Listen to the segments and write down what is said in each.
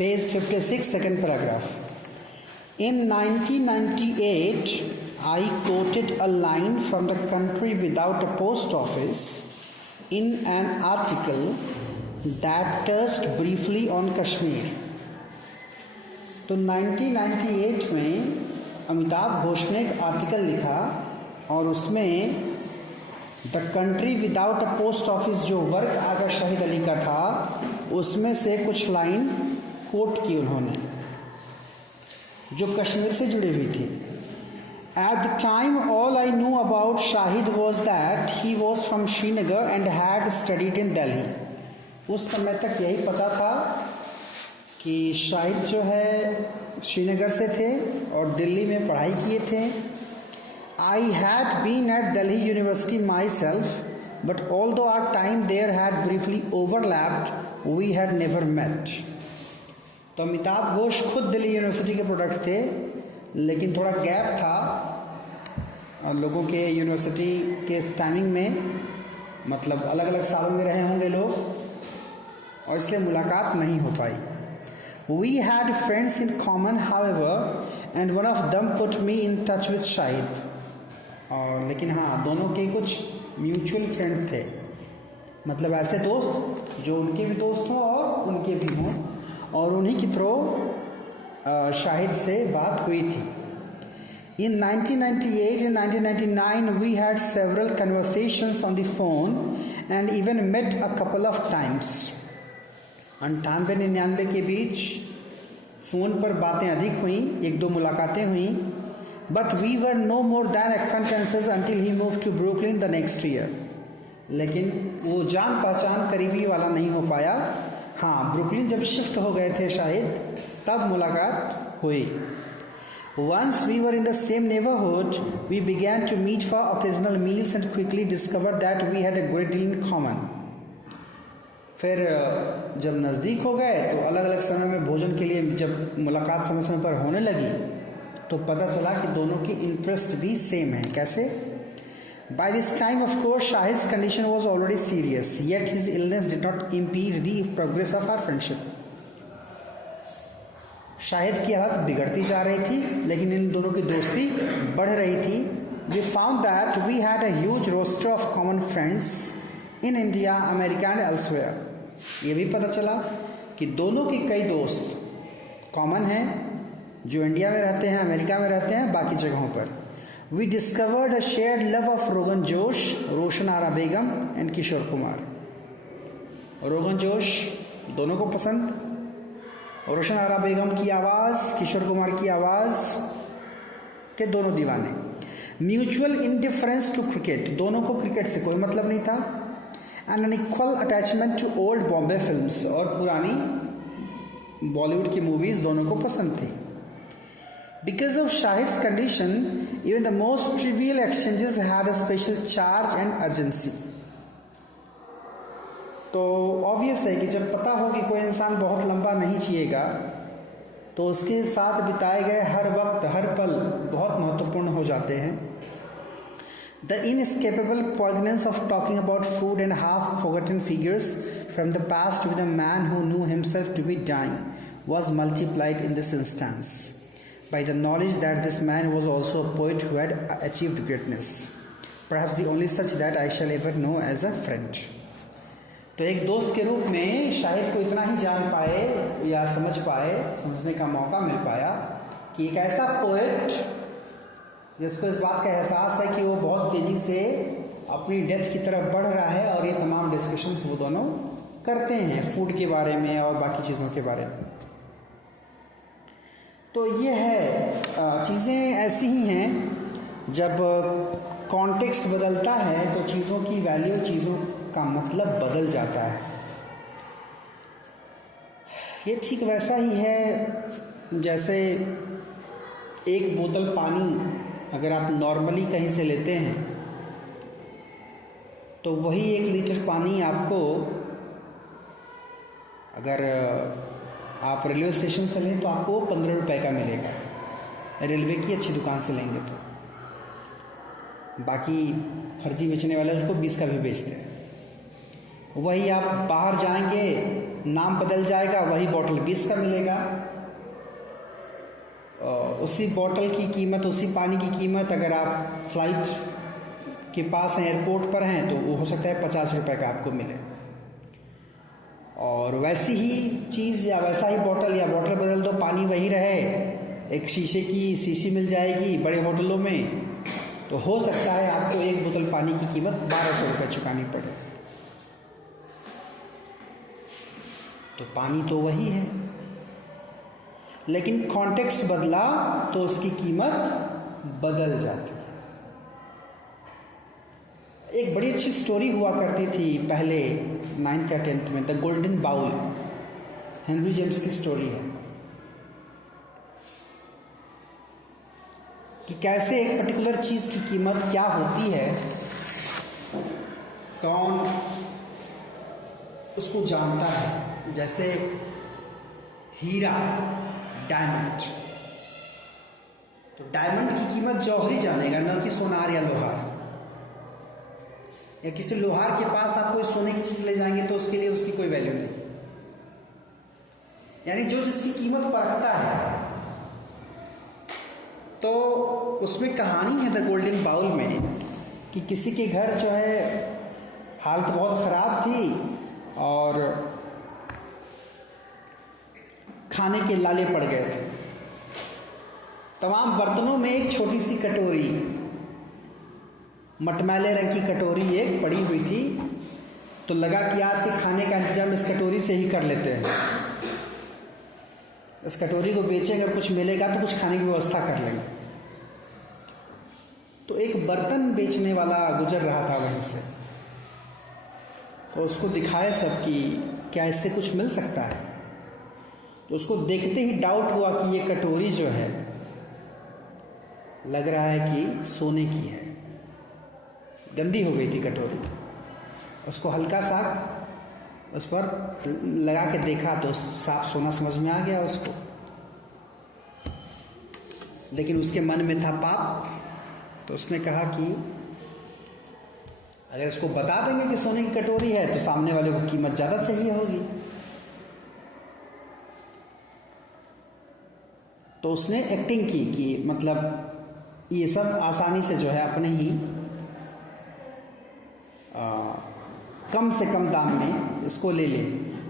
Page 56, second paragraph. In 1998, I quoted a line from The Country Without a Post Office in an article that touched briefly on Kashmir. तो 1998 में अमिताभ घोष ने एक article लिखा और उसमें the country without a post office जो work आगा शहीद अली का था उसमें से कुछ लाइन कोट की उन्होंने जो कश्मीर से जुड़ी हुई थी. At the time all I knew about Shahid was that he was from Srinagar and had studied in Delhi. उस समय तक यही पता था कि शाहिद जो है श्रीनगर से थे और दिल्ली में पढ़ाई किए थे. I had been at Delhi university myself but although our time there had briefly overlapped we had never met. तो अमिताभ घोष खुद दिल्ली यूनिवर्सिटी के प्रोडक्ट थे लेकिन थोड़ा गैप था लोगों के यूनिवर्सिटी के टाइमिंग में, मतलब अलग अलग सालों में रहे होंगे लोग और इसलिए मुलाकात नहीं हो पाई. We had friends in common however and one of them put me in touch with Shahid. और लेकिन हाँ, दोनों के कुछ म्यूचुअल फ्रेंड थे, मतलब ऐसे दोस्त जो उनके भी दोस्त हों और उनके भी हों, और उन्हीं के थ्रू शाहिद से बात हुई थी. In 1998 and 1999 we had several conversations on the phone and even met a couple of times. 98-99 के बीच फ़ोन पर बातें अधिक हुई, एक दो मुलाकातें हुई. But we were no more than acquaintances until he moved to Brooklyn the next year. लेकिन वो जान पहचान करीबी वाला नहीं हो पाया. हाँ, ब्रुकलिन जब शिफ्ट हो गए थे शाहिद तब मुलाकात हुई. Once we were in the same neighborhood, we began to meet for occasional meals and quickly discovered that we had a great deal in common. फिर जब नज़दीक हो गए तो अलग अलग समय में भोजन के लिए जब मुलाकात समय समय पर होने लगी तो पता चला कि दोनों की इंटरेस्ट भी सेम है. कैसे? By this time, of course, Shahid's condition was already serious, yet his illness did not impede the progress of our friendship. Shahid की हालत बिगड़ती जा रही थी लेकिन इन दोनों की दोस्ती बढ़ रही थी. We found that we had a huge roster of common friends in India, America and elsewhere. ये भी पता चला कि दोनों के कई दोस्त कॉमन हैं जो इंडिया में रहते हैं, अमेरिका में रहते हैं, बाकी जगहों पर. We discovered a shared love of Rogan Josh, Roshan Ara Begum and Kishore Kumar. Rogan josh दोनों को पसंद, रोशन आरा बेगम की आवाज़, किशोर कुमार की आवाज़ के दोनों दीवाने. म्यूचुअल इंडिफरेंस टू क्रिकेट, दोनों को क्रिकेट से कोई मतलब नहीं था. And an equal attachment to old Bombay films, और पुरानी बॉलीवुड की मूवीज़ दोनों को पसंद थी. Because of Shahid's condition, even the most trivial exchanges had a special charge and urgency. तो ऑब्वियस है कि जब पता हो कि कोई इंसान बहुत लंबा नहीं जिएगा तो उसके साथ बिताए गए हर वक्त, हर पल बहुत महत्वपूर्ण हो जाते हैं. The inescapable poignance of talking about food and half-forgotten figures from the past with a man who knew himself to be dying was multiplied in this instance by the knowledge that this man was also a poet who had achieved greatness, perhaps the only such that I shall ever know as a friend. तो एक दोस्त के रूप में शाहिद को इतना ही जान पाए या समझने का मौका मिल पाया कि एक ऐसा पोएट जिसको इस बात का एहसास है कि वो बहुत तेज़ी से अपनी डेथ की तरफ बढ़ रहा है, और ये तमाम डिस्कशंस वो दोनों करते हैं फूड के बारे में और बाकी चीज़ों के बारे में. तो ये है, चीज़ें ऐसी ही हैं, जब कॉन्टेक्स्ट बदलता है तो चीज़ों की वैल्यू, चीज़ों का मतलब बदल जाता है. ये ठीक वैसा ही है जैसे एक बोतल पानी अगर आप नॉर्मली कहीं से लेते हैं तो वही 1 लीटर पानी आपको अगर आप रेलवे स्टेशन से लें तो आपको 15 रुपये का मिलेगा, रेलवे की अच्छी दुकान से लेंगे तो. बाकी फर्जी बेचने वाले उसको 20 का भी बेचते हैं. वही आप बाहर जाएंगे नाम बदल जाएगा, वही बॉटल 20 का मिलेगा। उसी बॉटल की कीमत, उसी पानी की कीमत अगर आप फ्लाइट के पास हैं, एयरपोर्ट पर हैं, तो वो हो सकता है 50 रुपये का आपको मिले। और वैसी ही चीज़ या वैसा ही बॉटल या बॉटल बदल दो, पानी वही रहे, एक शीशे की शीशी मिल जाएगी बड़े होटलों में, तो हो सकता है आपको एक बोतल पानी की कीमत 1200 रुपये चुकानी पड़े। तो पानी तो वही है, लेकिन कॉन्टेक्स्ट बदला तो उसकी कीमत बदल जाती है। एक बड़ी अच्छी स्टोरी हुआ करती थी पहले 9th या 10th में, the golden bowl, Henry James की स्टोरी है कि कैसे एक पर्टिकुलर चीज़ की कीमत क्या होती है, कौन उसको जानता है। जैसे हीरा, डायमंड, तो डायमंड की कीमत जौहरी जानेगा, न कि सोनार या लोहार। या किसी लोहार के पास आप कोई सोने की चीज़ ले जाएंगे तो उसके लिए उसकी कोई वैल्यू नहीं। यानी जो जिसकी कीमत परखता है। तो उसमें कहानी है द गोल्डन बाउल में कि किसी के घर जो है हालत बहुत ख़राब थी और खाने के लाले पड़ गए थे। तमाम बर्तनों में एक छोटी सी कटोरी, मटमैले रंग की कटोरी एक पड़ी हुई थी। तो लगा कि आज के खाने का इंतजाम इस कटोरी से ही कर लेते हैं। इस कटोरी को बेचे, अगर कुछ मिलेगा तो कुछ खाने की व्यवस्था कर लेंगे। तो एक बर्तन बेचने वाला गुजर रहा था वहीं से, तो उसको दिखाए सब कि क्या इससे कुछ मिल सकता है। तो उसको देखते ही डाउट हुआ कि ये कटोरी जो है लग रहा है कि सोने की है। गंदी हो गई थी कटोरी। उसको हल्का सा उस पर लगा के देखा तो साफ सोना समझ में आ गया उसको। लेकिन उसके मन में था पाप। तो उसने कहा कि अगर इसको बता देंगे कि सोने की कटोरी है तो सामने वाले को कीमत ज़्यादा चाहिए होगी। तो उसने एक्टिंग की कि मतलब ये सब आसानी से जो है अपने ही कम से कम दाम में इसको ले ले।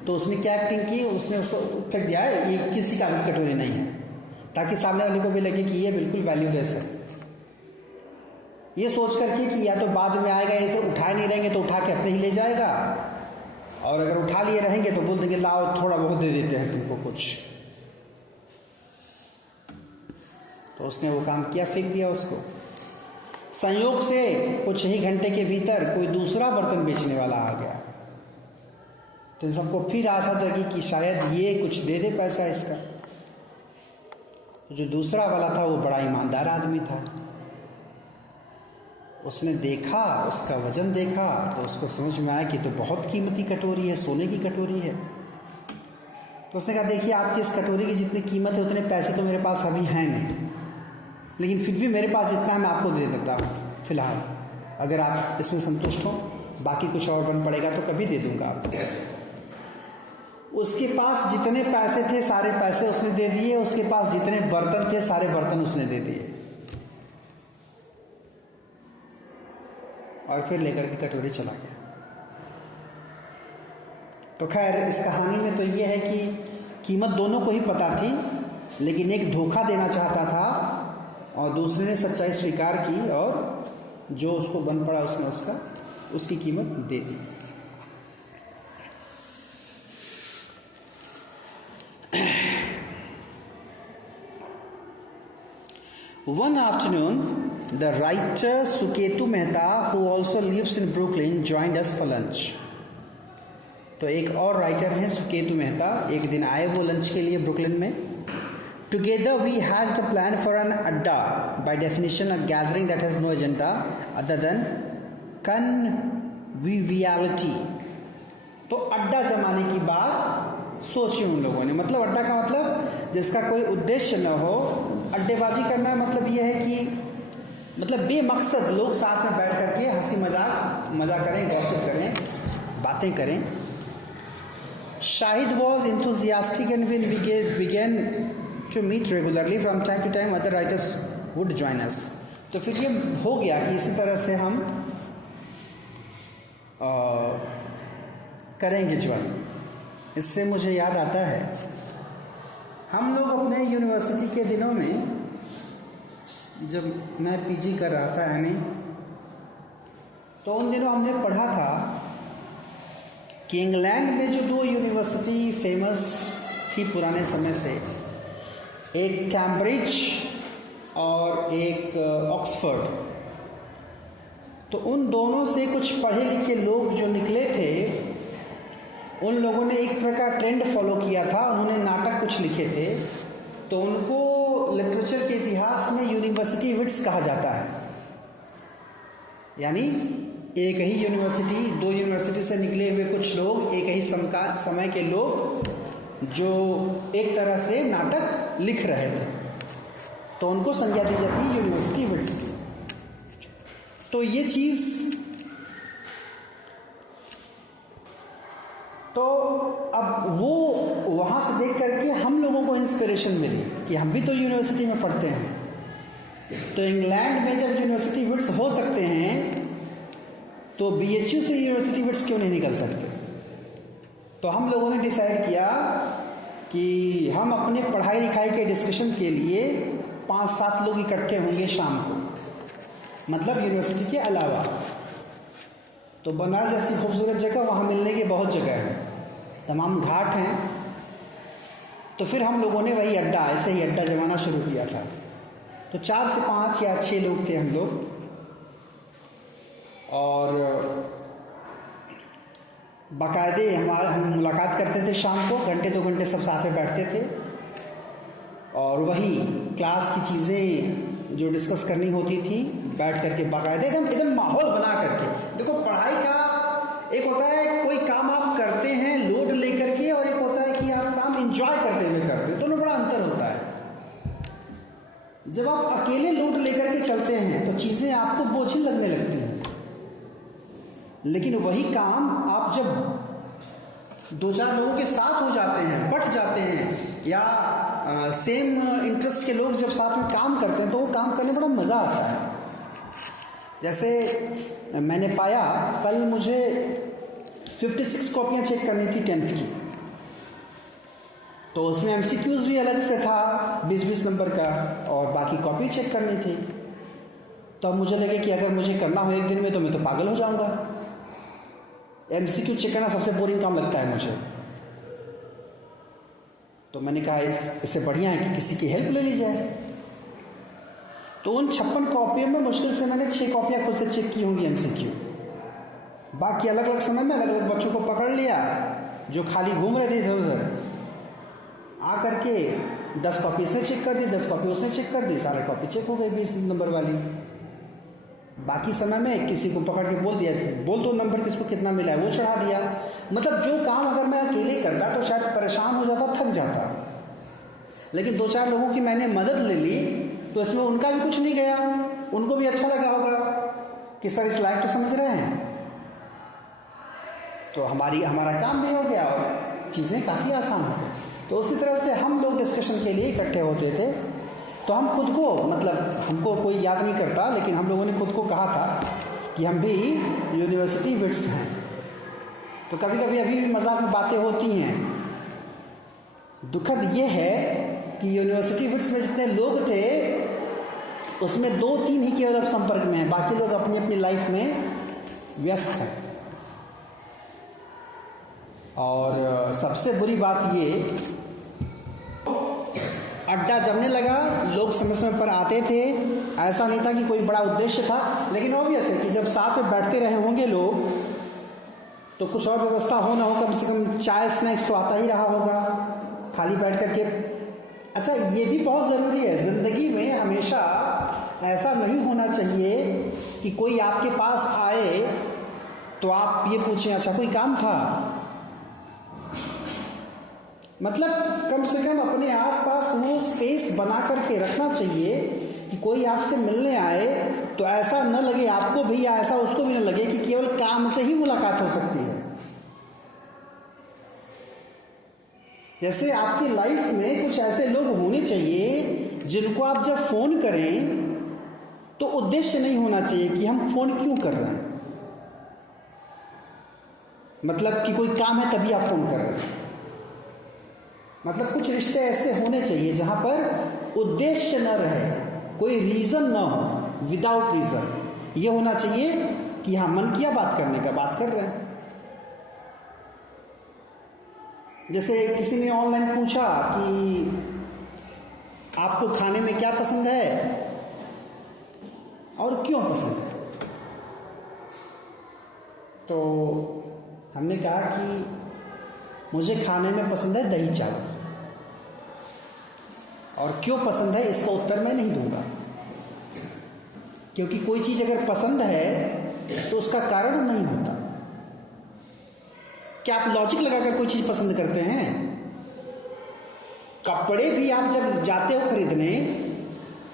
तो उसने क्या एक्टिंग की, उसने उसको फेंक दिया है, ये किसी का भी कटोरी नहीं है, ताकि सामने वाले को भी लगे कि ये बिल्कुल वैल्यूलेस है। ये सोच करके कि या तो बाद में आएगा, इसे उठाए नहीं रहेंगे तो उठा के अपने ही ले जाएगा, और अगर उठा लिए रहेंगे तो बोल देंगे लाओ थोड़ा बहुत दे देते हैं तुमको कुछ। तो उसने वो काम किया, फेंक दिया उसको। संयोग से कुछ ही घंटे के भीतर कोई दूसरा बर्तन बेचने वाला आ गया। तो इन सबको फिर आशा जगी कि शायद ये कुछ दे दे पैसा इसका। जो दूसरा वाला था वो बड़ा ईमानदार आदमी था। उसने देखा, उसका वजन देखा, तो उसको समझ में आया कि तो बहुत कीमती कटोरी है, सोने की कटोरी है। तो उसने कहा देखिए आपकी इस कटोरी की जितनी कीमत है उतने पैसे तो मेरे पास अभी हैं नहीं, लेकिन फिर भी मेरे पास जितना है मैं आपको दे देता हूँ फिलहाल, अगर आप इसमें संतुष्ट हो। बाकी कुछ और बन पड़ेगा तो कभी दे दूंगा आपको। उसके पास जितने पैसे थे सारे पैसे उसने दे दिए, उसके पास जितने बर्तन थे सारे बर्तन उसने दे दिए, और फिर लेकर के कटोरी चला गया। तो खैर इस कहानी में तो ये है कि कीमत दोनों को ही पता थी, लेकिन एक धोखा देना चाहता था और दूसरे ने सच्चाई स्वीकार की, और जो उसको बन पड़ा उसने उसकी कीमत दे दी। One afternoon, the writer Suketu Mehta, who also lives in Brooklyn, joined us for lunch. तो एक और राइटर हैं सुकेतु मेहता, एक दिन आए वो लंच के लिए ब्रुकलिन में। Together we hatched a plan for an adda, by definition a gathering that has no agenda other than conviviality. तो अड्डा जमाने की बात सोची उन लोगों ने। मतलब अड्डा का मतलब जिसका कोई उद्देश्य न हो। अड्डेबाजी करना मतलब यह है कि मतलब बेमकसद लोग साथ में बैठ करके हंसी मजाक करें, गॉसिप करें, बातें करें। Shahid was enthusiastic and began to meet regularly. From time to time other writers would join us. तो फिर ये हो गया कि इसी तरह से हम करेंगे ज्वाइन। इससे मुझे याद आता है हम लोग अपने यूनिवर्सिटी के दिनों में, जब मैं पीजी कर रहा था एमए, तो उन दिनों हमने पढ़ा था कि इंग्लैंड में जो दो यूनिवर्सिटी फेमस थी पुराने समय से, एक कैम्ब्रिज और एक ऑक्सफोर्ड, तो उन दोनों से कुछ पढ़े लिखे लोग जो निकले थे, उन लोगों ने एक प्रकार ट्रेंड फॉलो किया था। उन्होंने नाटक कुछ लिखे थे, तो उनको लिटरेचर के इतिहास में यूनिवर्सिटी विट्स कहा जाता है। यानी एक ही यूनिवर्सिटी, दो यूनिवर्सिटी से निकले हुए कुछ लोग, एक ही समय के लोग जो एक तरह से नाटक लिख रहे थे, तो उनको संज्ञा दी जाती है यूनिवर्सिटी विट्स की। तो ये चीज़, तो अब वो वहाँ से देख करके हम लोगों को इंस्पिरेशन मिली कि हम भी तो यूनिवर्सिटी में पढ़ते हैं, तो इंग्लैंड में जब यूनिवर्सिटी विट्स हो सकते हैं तो बीएचयू से यूनिवर्सिटी विट्स क्यों नहीं निकल सकते। तो हम लोगों ने डिसाइड किया कि हम अपने पढ़ाई लिखाई के डिस्कशन के लिए 5-7 लोग इकट्ठे होंगे शाम को, मतलब यूनिवर्सिटी के अलावा। तो बनारस जैसी खूबसूरत जगह, वहाँ मिलने की बहुत जगह है, तमाम घाट हैं। तो फिर हम लोगों ने वही अड्डा, ऐसे ही अड्डा जमाना शुरू किया था। तो 4 से 5 या 6 लोग थे हम लोग, और बाकायदे हम मुलाकात करते थे शाम को, घंटे 2 घंटे सब साथ में बैठते थे, और वही क्लास की चीज़ें जो डिस्कस करनी होती थी बैठ करके बाकायदे एकदम माहौल बना करके। देखो, पढ़ाई का एक होता है कोई काम आप करते हैं लोड लेकर के, और एक होता है कि आप काम एंजॉय करते हुए करते हैं, दोनों बड़ा अंतर होता है। जब आप अकेले लोड लेकर के चलते हैं तो चीज़ें आपको बोझिल लगने लगती हैं, लेकिन वही काम आप जब 2-4 लोगों के साथ हो जाते हैं, बट जाते हैं, या सेम इंटरेस्ट के लोग जब साथ में काम करते हैं, तो वो काम करने में बड़ा मज़ा आता है। जैसे मैंने पाया, कल मुझे 56 कॉपियाँ चेक करनी थी 10th की, तो उसमें MCQs भी अलग से था 20-20 नंबर का, और बाकी कॉपी चेक करनी थी। तो अब मुझे लगे कि अगर मुझे करना हो एक दिन में तो मैं तो पागल हो जाऊंगा। MCQ चेक करना सबसे बोरिंग काम लगता है मुझे। तो मैंने कहा इससे बढ़िया है कि किसी की हेल्प ले ली जाए। तो उन 56 कॉपियों में मुश्किल से मैंने 6 कॉपियाँ खुद से चेक की होंगी MCQ। बाकी अलग अलग समय में अलग अलग बच्चों को पकड़ लिया जो खाली घूम रहे थे इधर उधर, आ करके 10 कॉपी इसने चेक कर दी, 10 कॉपी उसने चेक कर दी, सारे कॉपी चेक हो गई 20 नंबर वाली। बाकी समय में किसी को पकड़ के बोल दिया, बोल दो नंबर किसको कितना मिला है, वो चढ़ा दिया। मतलब जो काम अगर मैं अकेले करता तो शायद परेशान हो जाता, थक जाता, लेकिन 2-4 लोगों की मैंने मदद ले ली, तो इसमें उनका भी कुछ नहीं गया, उनको भी अच्छा लगा होगा कि सर इस लायक तो समझ रहे हैं, तो हमारा काम भी हो गया और चीज़ें काफ़ी आसान हो गई। तो उसी तरह से हम लोग डिस्कशन के लिए इकट्ठे होते थे। तो हम खुद को, मतलब हमको कोई याद नहीं करता, लेकिन हम लोगों ने खुद को कहा था कि हम भी यूनिवर्सिटी विट्स हैं। तो कभी कभी अभी भी मजाक में बातें होती हैं। दुखद ये है कि यूनिवर्सिटी विट्स में जितने लोग थे उसमें 2-3 ही केवल अब संपर्क में हैं, बाकी लोग अपनी अपनी लाइफ में व्यस्त हैं। और सबसे बुरी बात ये, अड्डा जमने लगा, लोग समय समय पर आते थे, ऐसा नहीं था कि कोई बड़ा उद्देश्य था, लेकिन ऑब्वियस है कि जब साथ में बैठते रहे होंगे लोग तो कुछ और व्यवस्था हो ना हो, कम से कम चाय स्नैक्स तो आता ही रहा होगा खाली बैठ करके। अच्छा, ये भी बहुत ज़रूरी है, ज़िंदगी में हमेशा ऐसा नहीं होना चाहिए कि कोई आपके पास आए तो आप ये पूछें अच्छा कोई काम था। मतलब कम से कम अपने आसपास वो स्पेस बना करके रखना चाहिए कि कोई आपसे मिलने आए तो ऐसा न लगे आपको भी या ऐसा उसको भी न लगे कि केवल काम से ही मुलाकात हो सकती है। जैसे आपकी लाइफ में कुछ ऐसे लोग होने चाहिए जिनको आप जब फोन करें तो उद्देश्य नहीं होना चाहिए कि हम फोन क्यों कर रहे हैं, मतलब कि कोई काम है तभी आप फोन कर रहे हैं। मतलब कुछ रिश्ते ऐसे होने चाहिए जहां पर उद्देश्य न रहे, कोई रीजन ना हो, विदाउट रीजन। ये होना चाहिए कि हाँ मन किया बात करने का, बात कर रहे हैं। जैसे किसी ने ऑनलाइन पूछा कि आपको खाने में क्या पसंद है और क्यों पसंद है, तो हमने कहा कि मुझे खाने में पसंद है दही चावल, और क्यों पसंद है इसका उत्तर मैं नहीं दूंगा, क्योंकि कोई चीज़ अगर पसंद है तो उसका कारण नहीं होता। क्या आप लॉजिक लगाकर कोई चीज़ पसंद करते हैं? कपड़े भी आप जब जाते हो खरीदने,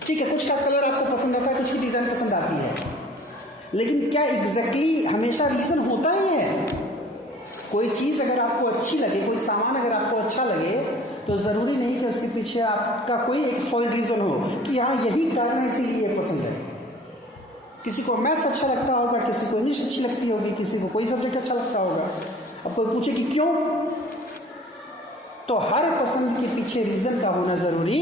ठीक है, कुछ का कलर आपको पसंद आता है, कुछ की डिज़ाइन पसंद आती है, लेकिन क्या एग्जैक्टली हमेशा रीज़न होता ही है? कोई चीज़ अगर आपको अच्छी लगे, कोई सामान अगर आपको अच्छा लगे, तो ज़रूरी नहीं कि उसके पीछे आपका कोई एक सॉलिड रीज़न हो कि हाँ यही कारण है इसीलिए ये पसंद है। किसी को मैथ्स अच्छा लगता होगा, किसी को इंग्लिश अच्छी लगती होगी, किसी को कोई सब्जेक्ट अच्छा लगता होगा। अब कोई पूछे कि क्यों, तो हर पसंद के पीछे रीज़न का होना ज़रूरी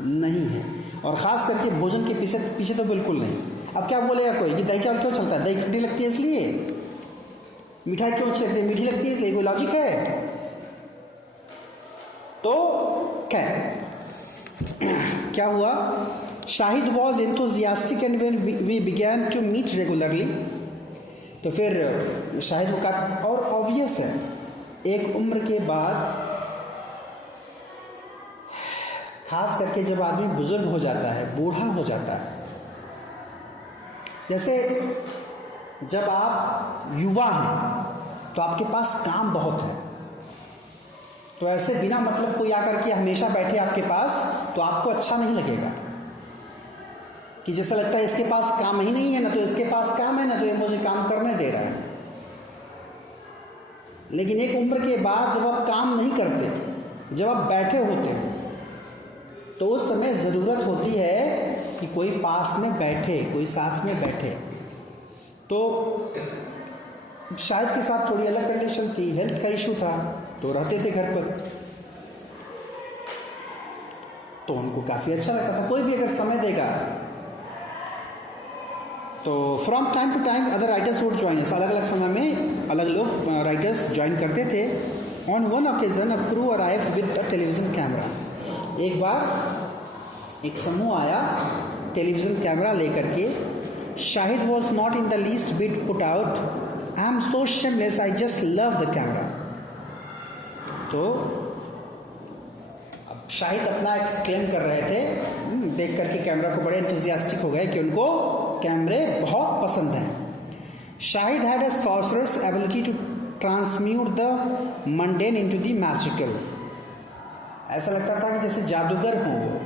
नहीं है, और ख़ास करके भोजन के पीछे तो बिल्कुल नहीं। अब क्या बोलेगा कोई कि दही चावल क्यों चलता है? दही खट्टी लगती है इसलिए, मिठाई क्यों अच्छी लगती है? मीठी लगती है इसलिए, कोई लॉजिक है? तो क्या हुआ, Shahid was enthusiastic and when we began to meet regularly, तो फिर शाहिद को काफ़ी, और ऑब्वियस है एक उम्र के बाद, खास करके जब आदमी बुजुर्ग हो जाता है, बूढ़ा हो जाता है, जैसे जब आप युवा हैं तो आपके पास काम बहुत है, तो ऐसे बिना मतलब कोई आकर के हमेशा बैठे आपके पास, तो आपको अच्छा नहीं लगेगा, कि जैसा लगता है इसके पास काम ही नहीं है, ना तो इसके पास काम है, ना तो ये मुझे काम करने दे रहा है। लेकिन एक उम्र के बाद जब आप काम नहीं करते, जब आप बैठे होते हैं, तो उस समय ज़रूरत होती है कि कोई पास में बैठे, कोई साथ में बैठे। तो शायद के साथ थोड़ी अलग कंडीशन थी, हेल्थ का इशू था, तो रहते थे घर पर, तो उनको काफ़ी अच्छा लगता था। कोई भी अगर समय देगा तो from time to time other writers would join us, अलग अलग समय में अलग लोग राइटर्स ज्वाइन करते थे। On one occasion a crew arrived with a television camera, एक बार एक समूह आया टेलीविज़न कैमरा लेकर के। Shahid was not in the least bit put out, I am so shameless, I just love the camera. तो अब शाहिद अपना एक्सक्लेम कर रहे थे, देख करके कैमरा को बड़े एंथुजियास्टिक हो गए कि उनको कैमरे बहुत पसंद हैं। Shahid had a sorcerer's ability to transmute the mundane into the magical. ऐसा लगता था कि जैसे जादूगर हों वो,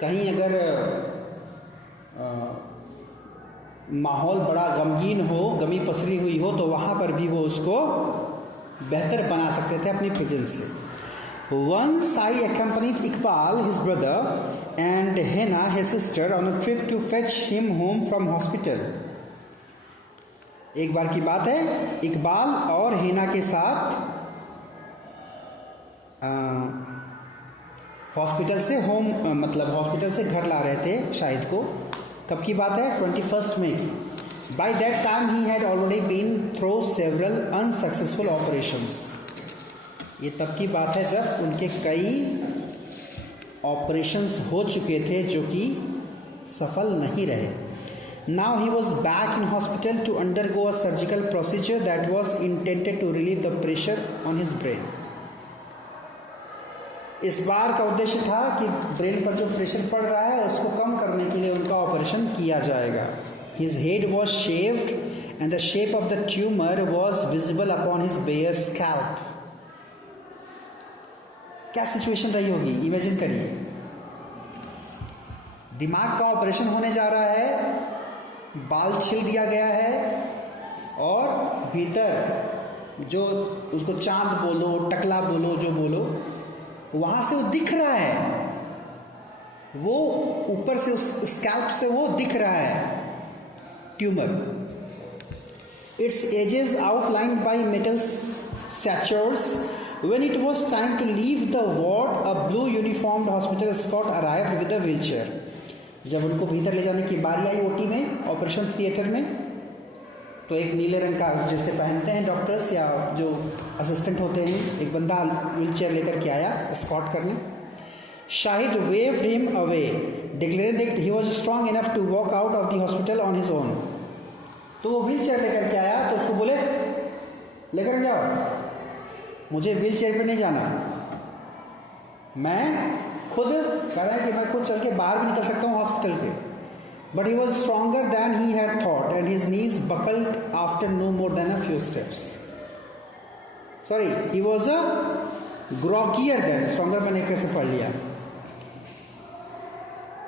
कहीं अगर माहौल बड़ा गमगीन हो, गमी पसरी हुई हो, तो वहाँ पर भी वो उसको बेहतर बना सकते थे अपनी प्रेजेंस से। Once I accompanied Iqbal, his brother, and Hena, his sister, on a trip to fetch him home from hospital. एक बार की बात है, इकबाल और हेना के साथ हॉस्पिटल से मतलब हॉस्पिटल से घर ला रहे थे शाहिद को। कब की बात है? 21 मई की। By that time he had already been through several unsuccessful operations. ये तब की बात है जब उनके कई ऑपरेशंस हो चुके थे जो कि सफल नहीं रहे। Now he was back in hospital to undergo a surgical procedure that was intended to relieve the pressure on his brain. इस बार का उद्देश्य था कि ब्रेन पर जो प्रेशर पड़ रहा है उसको कम करने के लिए उनका ऑपरेशन किया जाएगा। His head was shaved and the shape of the tumour was visible upon his bare scalp. क्या सिचुएशन रही होगी, इमेजिन करिए। दिमाग का ऑपरेशन होने जा रहा है, बाल छील दिया गया है और भीतर जो उसको चांद बोलो, टकला बोलो, जो बोलो, वहाँ से वो दिख रहा है, वो ऊपर से उस स्कैल्प से वो दिख रहा है tumour. Its edges outlined by metal sutures. When it was time to leave the ward, a blue uniformed hospital escort arrived with a wheelchair. जब उनको भीतर ले जाने की बारी आई ओटी में, ऑपरेशन थिएटर में, तो एक नीले रंग का जैसे पहनते हैं डॉक्टर्स या जो असिस्टेंट होते हैं, एक बंदा व्हील चेयर लेकर के आया एस्कॉर्ट करने। Shahid waved him away, declaring that he was strong enough to walk out of the hospital on his own. तो वो व्हील चेयर लेकर के आया, तो उसको बोले लेकर जाओ, मुझे व्हील चेयर पर नहीं जाना, मैं खुद कह रहा है कि मैं खुद चल के बाहर भी निकल सकता हूँ हॉस्पिटल के। But he was stronger than he had thought and his knees buckled after no more than a few steps. Sorry, he was a groggier then, stronger मैंने कैसे पढ़ लिया।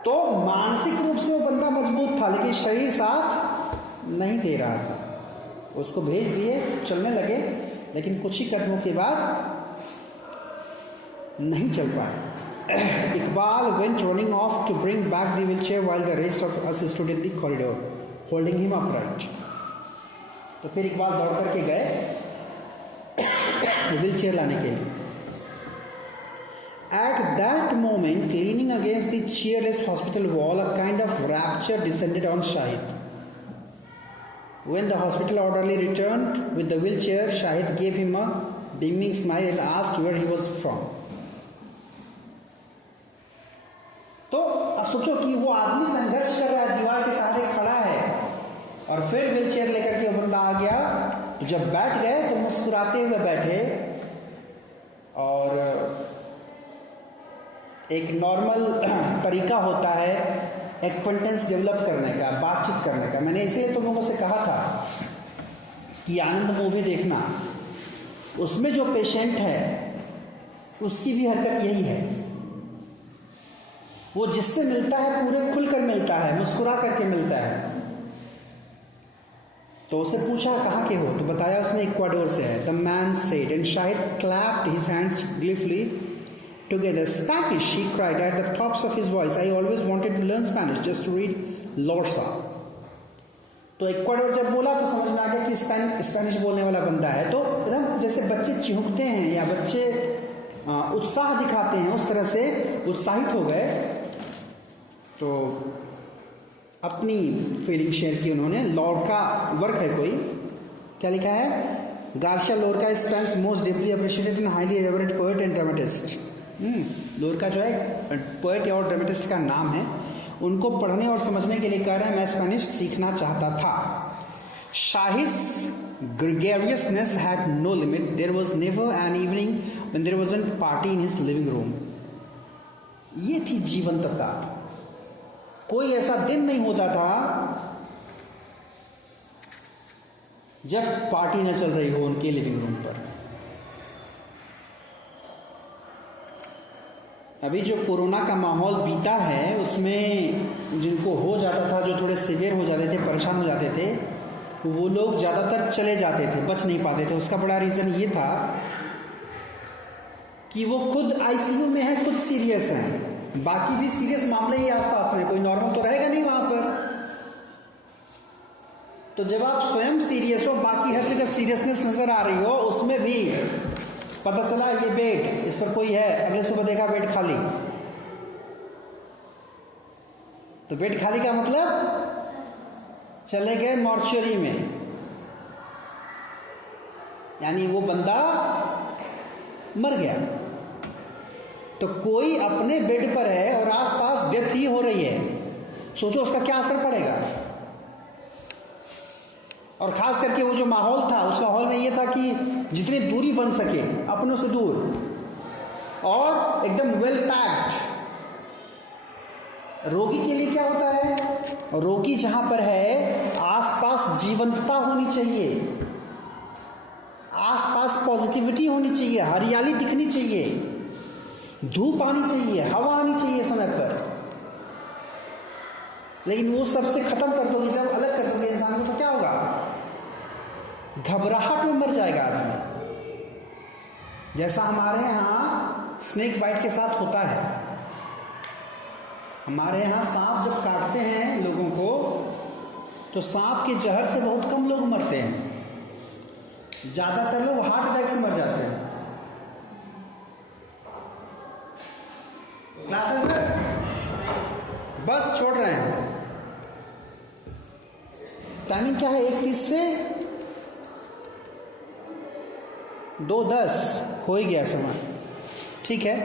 तो मानसिक रूप से वो बंदा मजबूत था, लेकिन शरीर साथ नहीं दे रहा था। उसको भेज दिए, चलने लगे, लेकिन कुछ ही कदमों के बाद नहीं चल पाए। Iqbal went running off to bring back the wheelchair while the rest of us stood in the corridor holding him upright. तो फिर इकबाल दौड़ करके गए व्हील चेयर लाने के लिए। At that moment, leaning against the cheerless hospital wall, a kind of rapture descended on Shahid. When the hospital orderly returned with the wheelchair, Shahid gave him a beaming smile and asked where he was from. तो अब सोचो कि वो आदमी संघर्ष कर रहा है, दीवार के सहारे खड़ा है, और फिर व्हील चेयर लेकर के वो बंदा आ गया। तो जब बैठ गए तो मुस्कुराते हुए बैठे, और एक नॉर्मल तरीका होता है एक्वेंटेंस डेवलप करने का, बातचीत करने का। मैंने इसलिए तुम लोगों से कहा था कि आनंद मूवी देखना, उसमें जो पेशेंट है उसकी भी हरकत यही है। वो जिससे मिलता है पूरे खुलकर मिलता है, मुस्कुरा करके मिलता है। तो उसे पूछा कहाँ के हो, तो बताया उसने इक्वाडोर से है। The man said and Shahid clapped his hands gleefully together. Spanish, he cried at the tops of his voice. I always wanted to learn Spanish just to read Lorca. तो इक्वाडोर जब बोला तो समझ में आ गया कि स्पेनिश बोलने वाला बंदा है। तो एकदम जैसे बच्चे चिहुकते हैं या बच्चे उत्साह दिखाते हैं, उस तरह से उत्साहित हो गए। तो अपनी फीलिंग शेयर की उन्होंने। लॉर्का वर्क है कोई, क्या लिखा है? Garcia Lorca is Spain's most deeply appreciated and highly reverent poet and dramatist. Lorca जो है पोएट और ड्रामेटिस्ट का नाम है। उनको पढ़ने और समझने के लिए कह रहे हैं मैं स्पेनिश सीखना चाहता था। शाहिस gregariousness had no limit. There was never an evening when there was an party in his living room. ये थी जीवंतता। कोई ऐसा दिन नहीं होता था जब पार्टी न चल रही हो उनके लिविंग रूम पर। अभी जो कोरोना का माहौल बीता है उसमें जिनको हो जाता था, जो थोड़े सीवियर हो जाते थे, परेशान हो जाते थे, वो लोग ज़्यादातर चले जाते थे, बच नहीं पाते थे। उसका बड़ा रीज़न ये था कि वो खुद आईसीयू में है, खुद सीरियस हैं, बाकी भी सीरियस मामले ही आसपास में, कोई नॉर्मल तो रहेगा नहीं वहाँ पर। तो जब आप स्वयं सीरियस हो, बाकी हर जगह सीरियसनेस नज़र आ रही हो, उसमें भी पता चला ये बेड, इस पर कोई है, अगले सुबह देखा बेड खाली। तो बेड खाली का मतलब चले गए मॉर्चुरी में, यानी वो बंदा मर गया। तो कोई अपने बेड पर है और आसपास डेथ ही हो रही है, सोचो उसका क्या असर पड़ेगा। और खास करके वो जो माहौल था, उस माहौल में ये था कि जितनी दूरी बन सके अपनों से दूर, और एकदम वेल पैक्ड। रोगी के लिए क्या होता है? रोगी जहां पर है आसपास जीवंतता होनी चाहिए, आसपास पॉजिटिविटी होनी चाहिए, हरियाली दिखनी चाहिए, धूप आनी चाहिए, हवा आनी चाहिए समय पर। लेकिन वो सबसे खत्म कर दोगे, जब अलग कर दोगे इंसान को, तो क्या होगा? घबराहट में मर जाएगा आदमी। जैसा हमारे यहाँ स्नेक बाइट के साथ होता है। हमारे यहाँ सांप जब काटते हैं लोगों को तो सांप के जहर से बहुत कम लोग मरते हैं, ज़्यादातर लोग हार्ट अटैक से मर जाते हैं। क्लासेस में बस छोड़ रहे हैं। टाइमिंग क्या है? 1:30 से 2:10 हो ही गया समय, ठीक है।